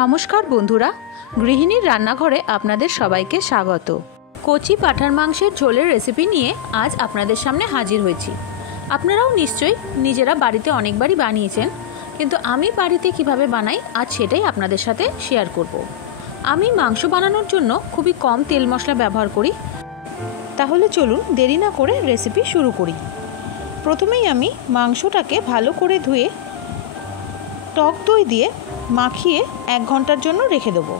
নমস্কার বন্ধুরা, গৃহিণীর রান্নাঘরে আপনাদের সবাইকে স্বাগত। কচি পাঠার মাংসের ঝোলের রেসিপি নিয়ে আজ আপনাদের সামনে হাজির হয়েছি। আপনারাও নিশ্চয়ই নিজেরা বাড়িতে অনেকবারই বানিয়েছেন, কিন্তু আমি বাড়িতে কিভাবে বানাই আজ সেটাই আপনাদের সাথে শেয়ার করব। আমি মাংস বানানোর জন্য খুবই কম তেল মশলা ব্যবহার করি। তাহলে চলুন দেরি না করে রেসিপি শুরু করি। প্রথমেই আমি মাংসটাকে ভালো করে ধুয়ে টক দই দিয়ে মাখিয়ে 1 ঘন্টার জন্য রেখে দেবো।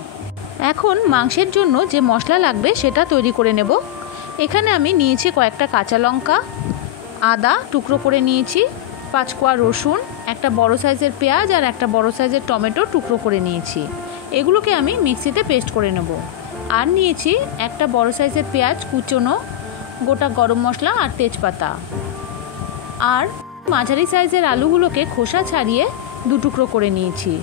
এখন মাংসের জন্য যে মশলা লাগবে সেটা তৈরি করে নেব। এখানে আমি নিয়েছি কয়েকটা কাঁচা লঙ্কা, আদা টুকরো করে নিয়েছি, 5 কোয়া রসুন, একটা বড় সাইজের পেঁয়াজ আর একটা বড় সাইজের টমেটো টুকরো করে নিয়েছি। এগুলোকে আমি মিক্সিতে পেস্ট করে নেব। আর নিয়েছি একটা বড় সাইজের পেঁয়াজ কুচনো, গোটা গরম মশলা আর তেজপাতা। আর মাঝারি সাইজের আলুগুলোকে খোসা ছাড়িয়ে 2 টুকরো করে নিয়েছি।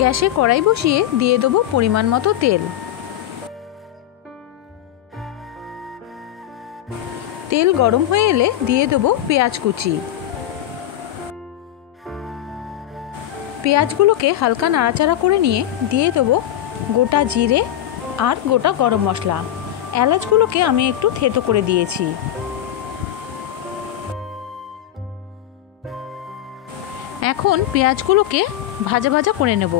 গ্যাসে কড়াই বসিয়ে দিয়ে দেবো পরিমাণ মতো তেল। তেল গরম হয়ে এলে দিয়ে দেবো পেঁয়াজ কুচি। পেঁয়াজগুলোকে হালকা নাড়াচাড়া করে নিয়ে দিয়ে দেবো গোটা জিরে আর গোটা গরম মশলা। এলাচগুলোকে আমি একটু থেতো করে দিয়েছি। এখন পেঁয়াজগুলোকে ভাজা ভাজা করে নেব।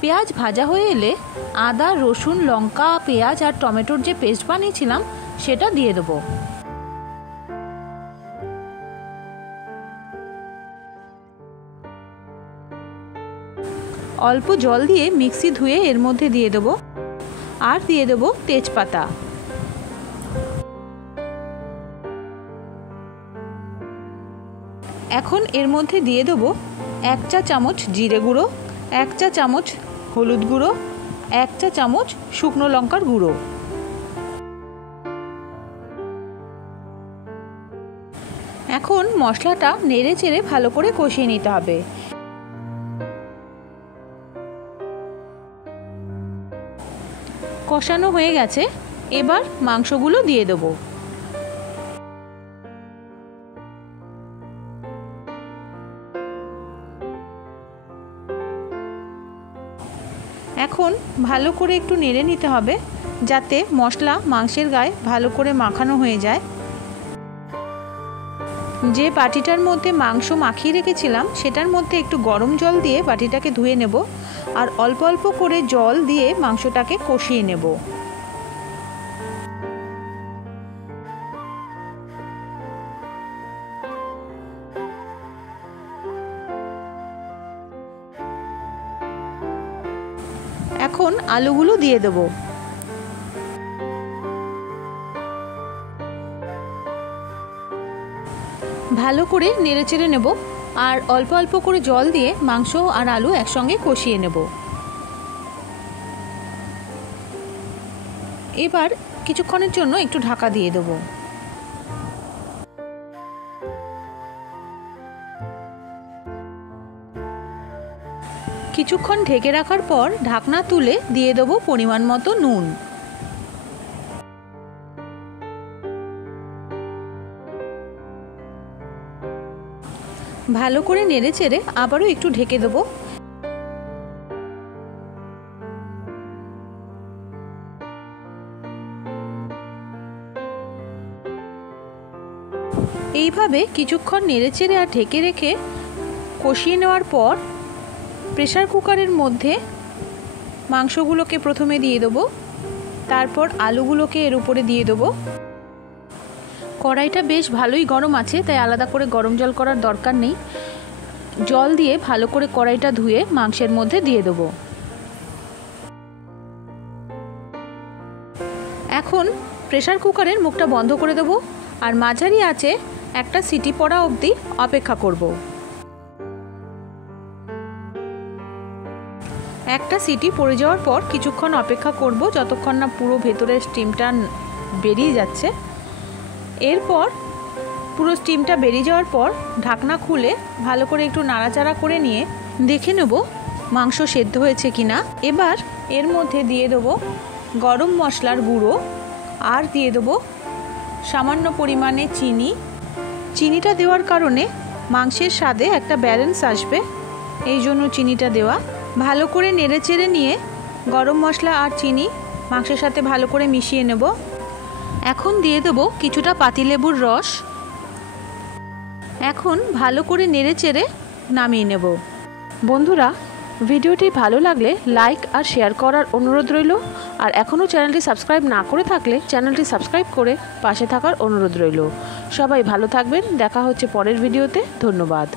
পেঁয়াজ ভাজা হয়ে এলে আদা, রসুন, লঙ্কা, পেঁয়াজ আর টমেটোর যে পেস্ট বানিয়েছিলাম সেটা দিয়ে দেব। অল্প জল দিয়ে মিক্সি ধুয়ে এর মধ্যে দিয়ে দেব। আর দিয়ে দেব তেজপাতা। এখন এর মধ্যে দিয়ে দেবো 1 চা চামচ জিরে গুঁড়ো, 1 চা চামচ হলুদ গুঁড়ো, 1 চা চামচ শুকনো লঙ্কার গুঁড়ো। এখন মশলাটা নেড়ে চেড়ে ভালো করে কষিয়ে নিতে হবে। কষানো হয়ে গেছে, এবার মাংসগুলো দিয়ে দেবো। এখন ভালো করে একটু নেড়ে নিতে হবে যাতে মশলা মাংসের গায়ে ভালো করে মাখানো হয়ে যায়। যে বাটিটার মধ্যে মাংস মাখিয়ে রেখেছিলাম সেটার মধ্যে একটু গরম জল দিয়ে বাটিটাকে ধুয়ে নেব আর অল্প অল্প করে জল দিয়ে মাংসটাকে কষিয়ে নেব। এখন আলুগুলো দিয়ে দেব। ভালো করে নেড়েচেড়ে নেব আর অল্প অল্প করে জল দিয়ে মাংস আর আলু একসঙ্গে কষিয়ে নেব। এবার কিছুক্ষণের জন্য একটু ঢাকা দিয়ে দেব। কিছুক্ষণ ঢেকে রাখার পর ঢাকনা তুলে দিয়ে দেবো পরিমাণ মতো নুন। ভালো করে নেড়ে চেড়ে আবারও একটু ঢেকে দেবো। এইভাবে কিছুক্ষণ নেড়ে চেড়ে আর ঢেকে রেখে কষিয়ে নেওয়ার পর প্রেসার কুকারের মধ্যে মাংসগুলোকে প্রথমে দিয়ে দেবো, তারপর আলুগুলোকে এর উপরে দিয়ে দেবো। কড়াইটা বেশ ভালোই গরম আছে, তাই আলাদা করে গরম জল করার দরকার নেই। জল দিয়ে ভালো করে কড়াইটা ধুয়ে মাংসের মধ্যে দিয়ে দেবো। এখন প্রেসার কুকারের মুখটা বন্ধ করে দেবো আর মাঝারি আঁচে একটা সিটি পড়া অবধি অপেক্ষা করব। একটা সিটি পড়ে যাওয়ার পর কিছুক্ষণ অপেক্ষা করব যতক্ষণ না পুরো ভেতরের স্টিমটা বেরিয়ে যাচ্ছে। এরপর পুরো স্টিমটা বেরিয়ে যাওয়ার পর ঢাকনা খুলে ভালো করে একটু নাড়াচাড়া করে নিয়ে দেখে নেব মাংস সেদ্ধ হয়েছে কিনা। এবার এর মধ্যে দিয়ে দেবো গরম মশলার গুঁড়ো আর দিয়ে দেবো সামান্য পরিমাণে চিনি, চিনিটা দেওয়ার কারণে মাংসের স্বাদে একটা ব্যালেন্স আসবে, এই জন্য চিনিটা দেওয়া। ভালো করে নেড়েচেড়ে নিয়ে গরম মশলা আর চিনি মাংসের সাথে ভালো করে মিশিয়ে নেব। এখন দিয়ে দেবো কিছুটা পাতিলেবুর রস। এখন ভালো করে নেড়েচেড়ে নামিয়ে নেব। বন্ধুরা, ভিডিওটি ভালো লাগলে লাইক আর শেয়ার করার অনুরোধ রইল। আর এখনও চ্যানেলটি সাবস্ক্রাইব না করে থাকলে চ্যানেলটি সাবস্ক্রাইব করে পাশে থাকার অনুরোধ রইল। সবাই ভালো থাকবেন, দেখা হচ্ছে পরের ভিডিওতে। ধন্যবাদ।